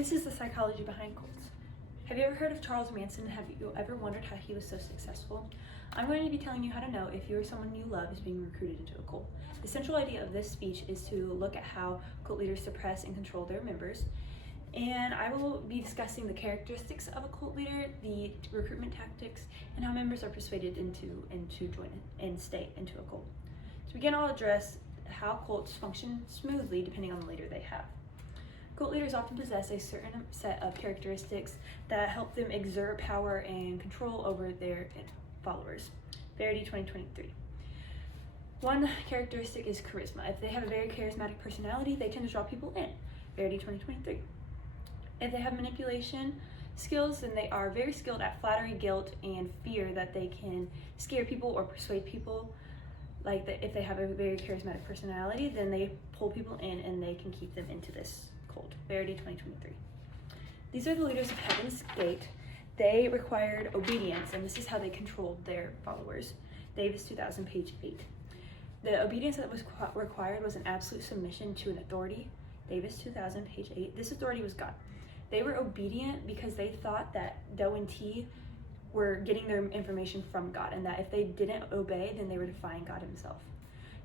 This is the psychology behind cults. Have you ever heard of Charles Manson? Have you ever wondered how he was so successful? I'm going to be telling you how to know if you or someone you love is being recruited into a cult. The central idea of this speech is to look at how cult leaders suppress and control their members. And I will be discussing the characteristics of a cult leader, the recruitment tactics, and how members are persuaded into join and stay into a cult. To begin, I'll address how cults function smoothly depending on the leader they have. Cult leaders often possess a certain set of characteristics that help them exert power and control over their followers. Verity 2023. One characteristic is charisma. If they have a very charismatic personality, they tend to draw people in. Verity 2023. If they have manipulation skills, then they are very skilled at flattery, guilt, and fear that they can scare people or persuade people. If they have a very charismatic personality, then they pull people in and they can keep them into this cult. Verity 2023. These are the leaders of Heaven's Gate. They required obedience, and this is how they controlled their followers. Davis 2000, page 8. The obedience that was required was an absolute submission to an authority. Davis 2000, page 8. This authority was God. They were obedient because they thought that Doe and T were getting their information from God, and that if they didn't obey, then they were defying God himself.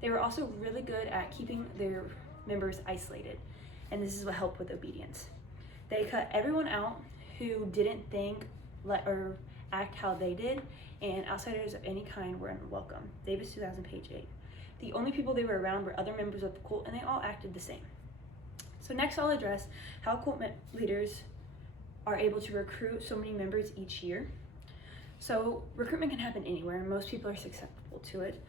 They were also really good at keeping their members isolated, and this is what helped with obedience. They cut everyone out who didn't think or act how they did, and outsiders of any kind were unwelcome. Davis 2000, page 8. The only people they were around were other members of the cult, and they all acted the same. So next I'll address how cult leaders are able to recruit so many members each year. So recruitment can happen anywhere, and most people are susceptible to it.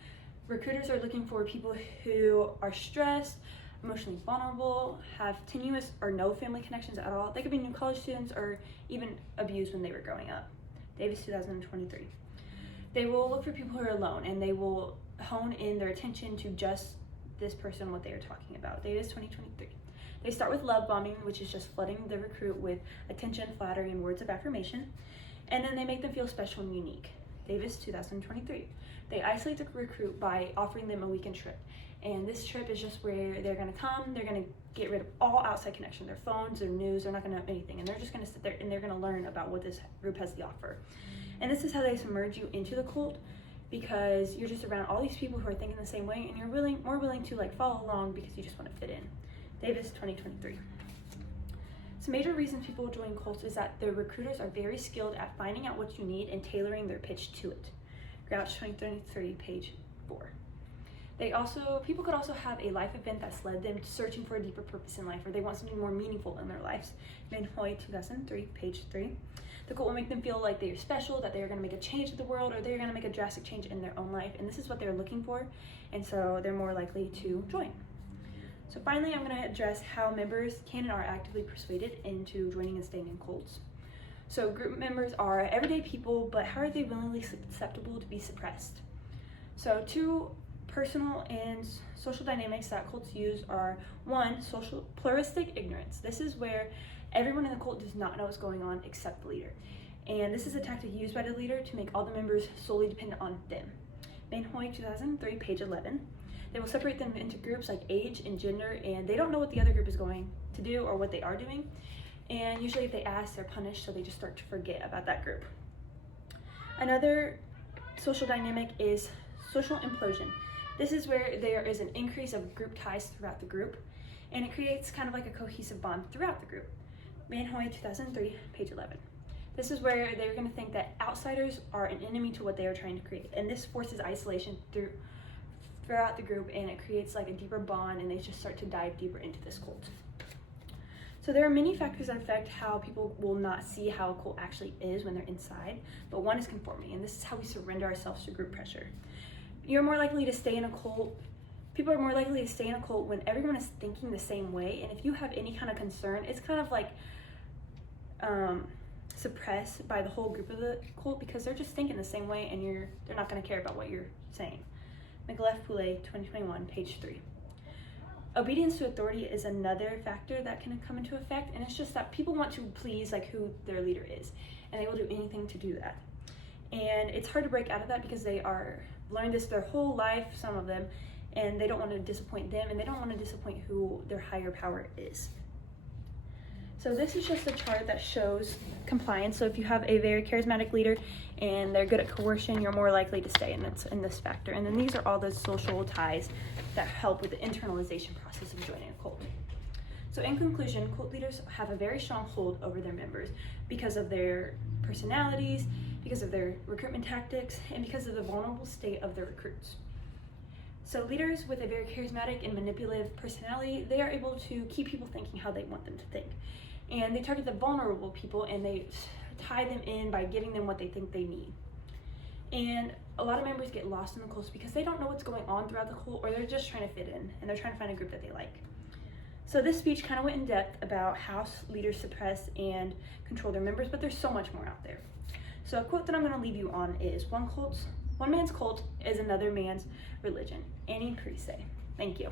Recruiters are looking for people who are stressed, emotionally vulnerable, have tenuous or no family connections at all. They could be new college students or even abused when they were growing up. Davis 2023. They will look for people who are alone, and they will hone in their attention to just this person, what they are talking about. Davis 2023. They start with love bombing, which is just flooding the recruit with attention, flattery, and words of affirmation. And then they make them feel special and unique. Davis 2023. They isolate the recruit by offering them a weekend trip. And this trip is just where they're gonna come, they're gonna get rid of all outside connection, their phones, their news, they're not gonna know anything. And they're just gonna sit there and they're gonna learn about what this group has to offer. And this is how they submerge you into the cult, because you're just around all these people who are thinking the same way, and you're more willing to follow along because you just wanna fit in. Davis 2023. Some major reasons people join cults is that the recruiters are very skilled at finding out what you need and tailoring their pitch to it. Grouch 2023, page 4. People could also have a life event that's led them to searching for a deeper purpose in life, or they want something more meaningful in their lives. Van Hoy 2003, page 3. The cult will make them feel like they are special, that they are going to make a change to the world, or they're going to make a drastic change in their own life, and this is what they're looking for, and so they're more likely to join. So finally, I'm going to address how members can and are actively persuaded into joining and staying in cults. So group members are everyday people, but how are they willingly susceptible to be suppressed? So two personal and social dynamics that cults use are: one, social pluralistic ignorance. This is where everyone in the cult does not know what's going on except the leader. And this is a tactic used by the leader to make all the members solely dependent on them. Van Hoy 2003, page 11. They will separate them into groups like age and gender, and they don't know what the other group is going to do or what they are doing. And usually if they ask, they're punished, so they just start to forget about that group. Another social dynamic is social implosion. This is where there is an increase of group ties throughout the group, and it creates kind of like a cohesive bond throughout the group. Van Hoy 2003, page 11. This is where they're going to think that outsiders are an enemy to what they are trying to create, and this forces isolation throughout the group, and it creates a deeper bond, and they just start to dive deeper into this cult. So there are many factors that affect how people will not see how a cult actually is when they're inside, but one is conformity, and this is how we surrender ourselves to group pressure. You're more likely to stay in a cult. People are more likely to stay in a cult when everyone is thinking the same way, and if you have any kind of concern, it's kind of suppressed by the whole group of the cult, because they're just thinking the same way, and they're not going to care about what you're saying. McAuliffe-Poulet 2021, page 3. Obedience to authority is another factor that can come into effect, and it's just that people want to please who their leader is, and they will do anything to do that. And it's hard to break out of that because they are learned this their whole life, some of them, and they don't want to disappoint them, and they don't want to disappoint who their higher power is. So this is just a chart that shows compliance. So if you have a very charismatic leader and they're good at coercion, you're more likely to stay in this factor. And then these are all those social ties that help with the internalization process of joining a cult. So in conclusion, cult leaders have a very strong hold over their members because of their personalities, because of their recruitment tactics, and because of the vulnerable state of their recruits. So leaders with a very charismatic and manipulative personality, they are able to keep people thinking how they want them to think. And they target the vulnerable people and they tie them in by giving them what they think they need. And a lot of members get lost in the cults because they don't know what's going on throughout the cult, or they're just trying to fit in and they're trying to find a group that they like. So this speech kind of went in depth about how leaders suppress and control their members, but there's so much more out there. So a quote that I'm going to leave you on is, one man's cult is another man's religion. Annie Priest. Thank you.